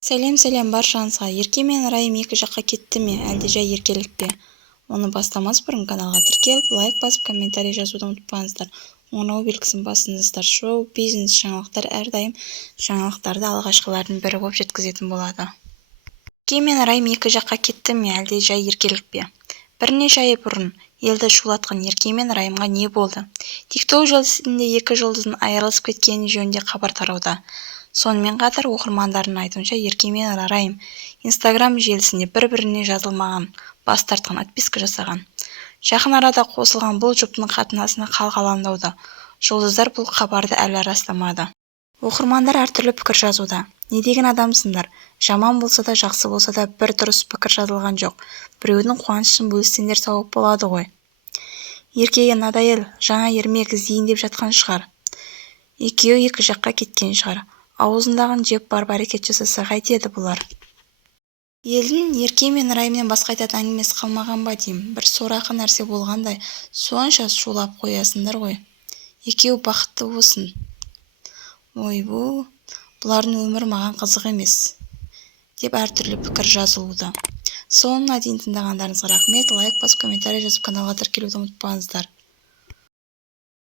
Сәлем баршаңызға. Ерке мен Райым екі жаққа кетті ме, әлде жай еркелік пе? Оны бастамас бұрын каналға тіркеліп, лайк басып, комментарий жазуды ұмытпаңыздар. Оңырау белгісін басыңыздар. Шоу, бизнес, жаңалықтар әрдайым жаңалықтарды алғашқылардың бірі болып жеткізетін болады. Ерке мен Райым екі жаққа кетті ме, әлде жай еркелік пе? Бірнеше ай бұрын елді шулатқан Ерке мен Райымға не болды? TikTok желісінде екі жұлдыздың айырылысып кеткені жөнінде хабар тарауда. Сонымен қатар оқырмандардың айтуынша Ерке мен Райым Instagram желісінде бір-біріне жазылмаған, бас тартқан, отписка жасаған. Жақын арада қосылған бұл жұптың қатынасына қалғаландауда. Жұлдыздар бұл хабарды әлі растамады. Оқырмандар әртүрлі пікір жазуда. Не деген адамсыңдар? Жаман болса да, жақсы болса да бір дұрыс пікір жазылған жоқ. Біреудің қуанышын бөліссеңдер сауап болады ғой. Еркеге надоел, жаңа ермек іздейін деп жатқан шығар. Екеуі екі жаққа кеткен шығар. Аузындағын жеп барып әрекет жасаса қайтеді бұлар. Елдің Ерке мен Райымнен басқа айтатын әңгімесі қалмаған ба деймін. Бір сорақы нәрсе болғандай, сонша шулап қоясыңдар ғой. Екеуі бақытты болсын. Ойбу, бұлардың өмірі маған қызық емес, деп әртүрлі пікір жазылуда. Соңына дейін тыңдағандарыңызға рахмет. Лайк басып, комментарий жазып, каналға тіркелуді ұмытпаңыздар.